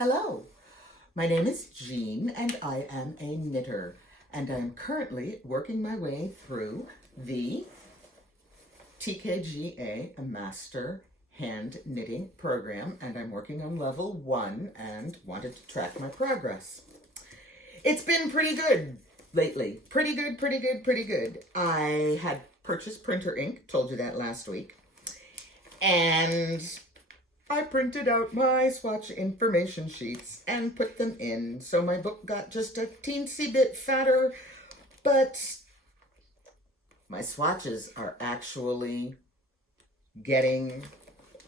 Hello, my name is Jean and I am a knitter, and I'm currently working my way through the TKGA Master Hand Knitting Program, and I'm working on level 1 and wanted to track my progress. It's been pretty good lately. Pretty good. I had purchased printer ink, told you that last week, and I printed out my Swatch Information Sheets and put them in, so my book got just a teensy bit fatter, but my swatches are actually getting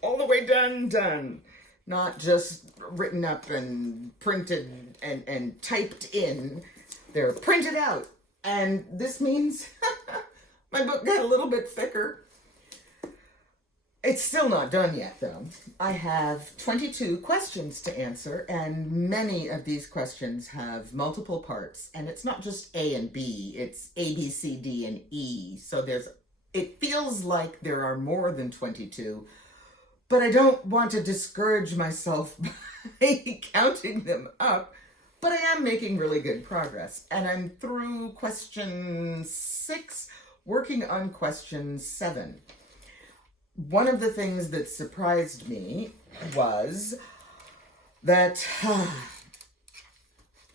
all the way done. Not just written up and printed and typed in. They're printed out, and this means my book got a little bit thicker. It's still not done yet, though. I have 22 questions to answer, and many of these questions have multiple parts. And it's not just A and B, it's A, B, C, D, and E. So it feels like there are more than 22, but I don't want to discourage myself by counting them up. But I am making really good progress. And I'm through question 6, working on question 7. One of the things that surprised me was that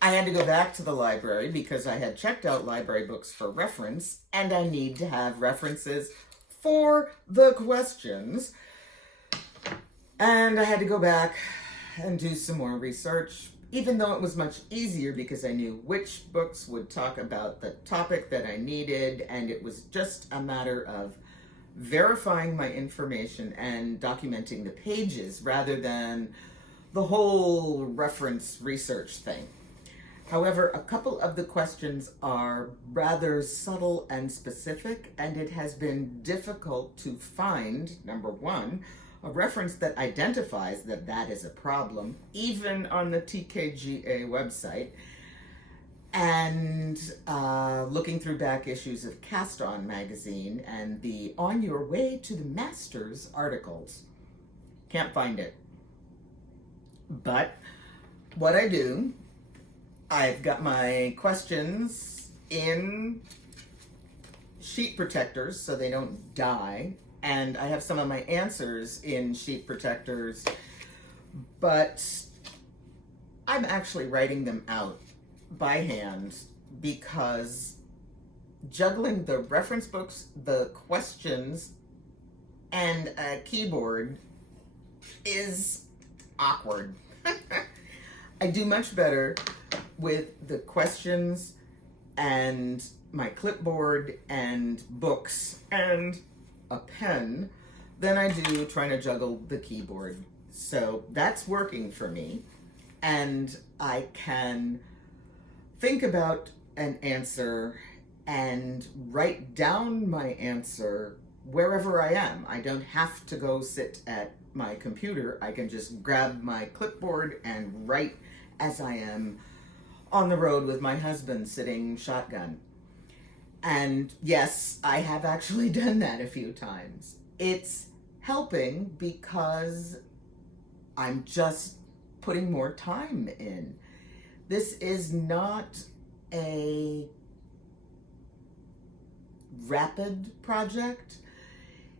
I had to go back to the library because I had checked out library books for reference, and I need to have references for the questions. And I had to go back and do some more research, even though it was much easier because I knew which books would talk about the topic that I needed, and it was just a matter of verifying my information and documenting the pages rather than the whole reference research thing. However, a couple of the questions are rather subtle and specific, and it has been difficult to find, number one, a reference that identifies that that is a problem, even on the TKGA website. And looking through back issues of Cast On magazine and the On Your Way to the Masters articles. Can't find it. But what I do, I've got my questions in sheet protectors so they don't die. And I have some of my answers in sheet protectors, but I'm actually writing them out by hand because juggling the reference books, the questions, and a keyboard is awkward. I do much better with the questions and my clipboard and books and a pen than I do trying to juggle the keyboard. So that's working for me, and I can think about an answer and write down my answer wherever I am. I don't have to go sit at my computer. I can just grab my clipboard and write as I am on the road with my husband sitting shotgun. And yes, I have actually done that a few times. It's helping because I'm just putting more time in. This is not a rapid project.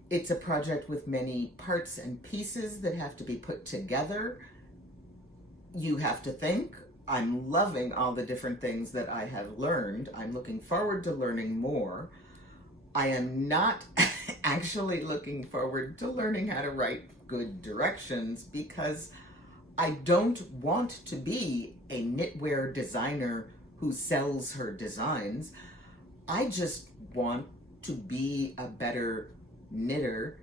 It's a project with many parts and pieces that have to be put together. You have to think. I'm loving all the different things that I have learned. I'm looking forward to learning more. I am not actually looking forward to learning how to write good directions because I don't want to be a knitwear designer who sells her designs. I just want to be a better knitter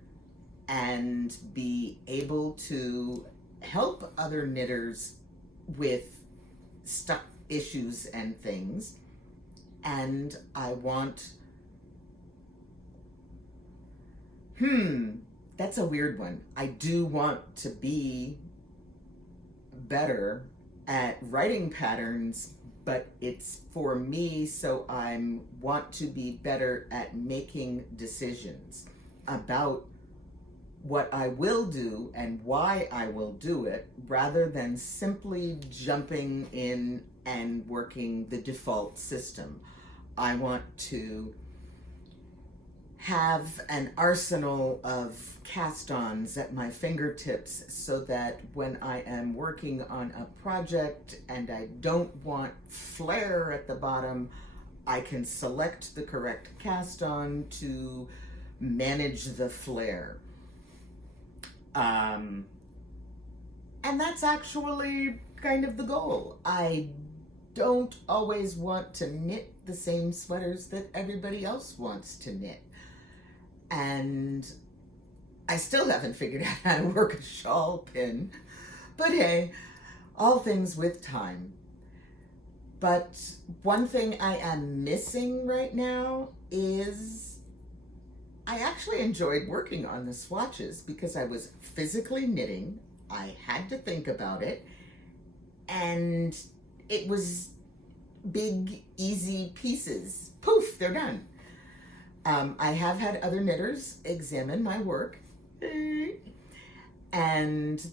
and be able to help other knitters with stuck issues and things. And I want, that's a weird one. I do want to be better at writing patterns, but it's for me, so I want to be better at making decisions about what I will do and why I will do it, rather than simply jumping in and working the default system. I want to have an arsenal of cast-ons at my fingertips so that when I am working on a project and I don't want flare at the bottom, I can select the correct cast-on to manage the flare. And that's actually kind of the goal. I don't always want to knit the same sweaters that everybody else wants to knit. And I still haven't figured out how to work a shawl pin. But hey, all things with time. But one thing I am missing right now is I actually enjoyed working on the swatches because I was physically knitting. I had to think about it. And it was big, easy pieces. Poof, they're done. I have had other knitters examine my work, and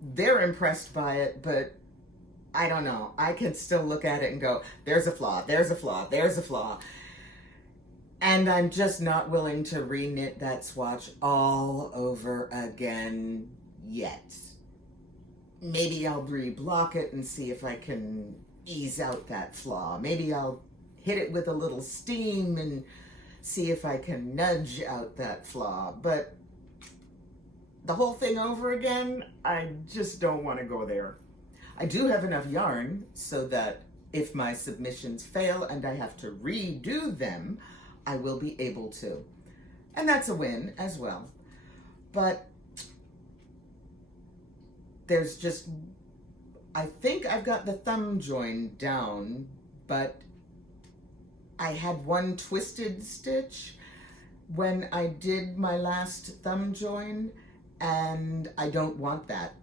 they're impressed by it, but I don't know. I can still look at it and go, there's a flaw, there's a flaw, there's a flaw. And I'm just not willing to re-knit that swatch all over again yet. Maybe I'll re-block it and see if I can ease out that flaw. Maybe I'll hit it with a little steam and see if I can nudge out that flaw. But the whole thing over again, I just don't want to go there. I do have enough yarn so that if my submissions fail and I have to redo them, I will be able to. And that's a win as well. But there's just, I think I've got the thumb join down, but I had one twisted stitch when I did my last thumb join, and I don't want that.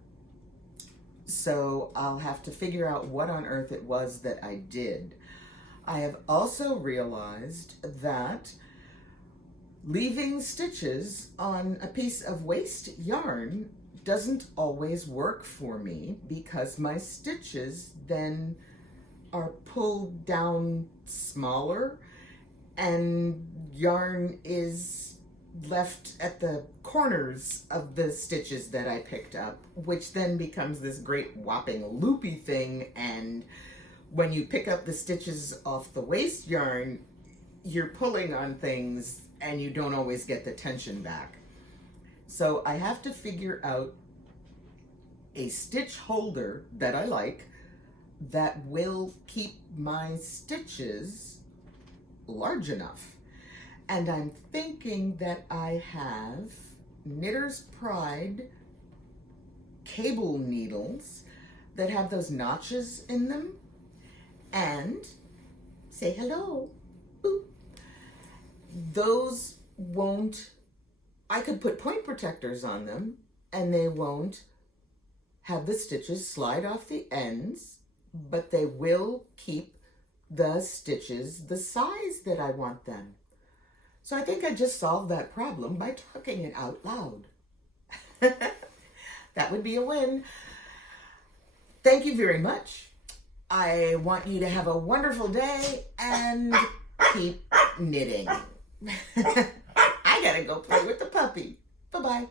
So I'll have to figure out what on earth it was that I did. I have also realized that leaving stitches on a piece of waste yarn doesn't always work for me because my stitches then are pulled down smaller and yarn is left at the corners of the stitches that I picked up, which then becomes this great whopping loopy thing. And when you pick up the stitches off the waste yarn, you're pulling on things and you don't always get the tension back. So I have to figure out a stitch holder that I like that will keep my stitches large enough. And I'm thinking that I have Knitter's Pride cable needles that have those notches in them. And say hello. Boop. Those won't, I could put point protectors on them and they won't have the stitches slide off the ends, but they will keep the stitches the size that I want them. So I think I just solved that problem by talking it out loud. That would be a win. Thank you very much. I want you to have a wonderful day and keep knitting. I gotta go play with the puppy. Bye-bye.